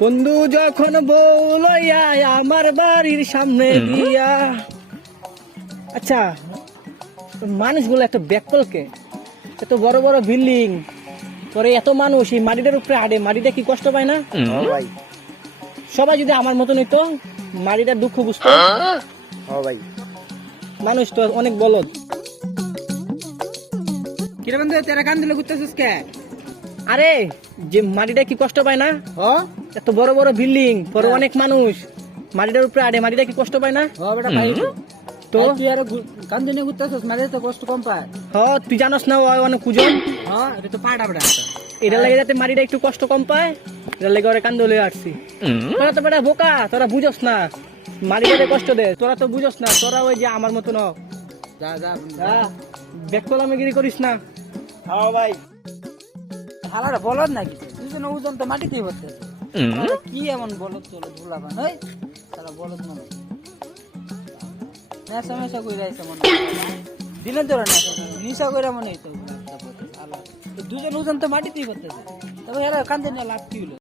বন্ধু যখন বউ লইয়া আমার বাড়ির সামনে গিয়া। আচ্ছা, মানুষগুলো একটা ব্যাককলকে, এত বড় বড় বিল্ডিং পরে এত মানুষ এই মাটিটার উপরে আড়ে, মাটিটা কি কষ্ট পায় না? ভাই সবাই যদি আমার মতন হইতো, মাটিটার দুঃখ বুঝতো। ভাই মানুষ তো অনেক বলদ। কিরে বন্ধু, তেরা কান দিলে ঘুরতেছিস কে? আরে যে মাটিটা কি কষ্ট পায় না? এত বড় বড় বিল্ডিং পরে অনেক মানুষ মাটিটার উপরে আড়ে, মাটিটা কি কষ্ট পায় না? তো তুই আর কান দিনে ঘুরতেছিস, মাঝে তো কষ্ট কম পায়। তুই জানোস না, ওই অনেক কুজন এটা তো পাড়া বেড়া। এটা লাগে যাতে মাটিটা একটু কষ্ট কম পায়, এটা লেগে ওরে কান্দে লয়ে আসছি। তোরা তো বেটা বোকা, তোরা বুঝস না মাটিটাতে কষ্ট দে, তোরা তো বুঝস না। তোরা ওই যে আমার মতন যা যা বেকলামিগিরি করিস না। ভাই হালারা বলদ নাকি? দুজন ওজন তো মাটিতেই বসতেছে। কি এমন বলদ চলো ধুলাবান ওই তারা বলদ মনে নেশা মেশা কইরা আইছে মনে দিলেন তোরা নিশা কইরা মনে হইতো। দুজন ওজন তো মাটিতেই বসতেছে, তবে এরা কান্দে না লাভ কি হলো?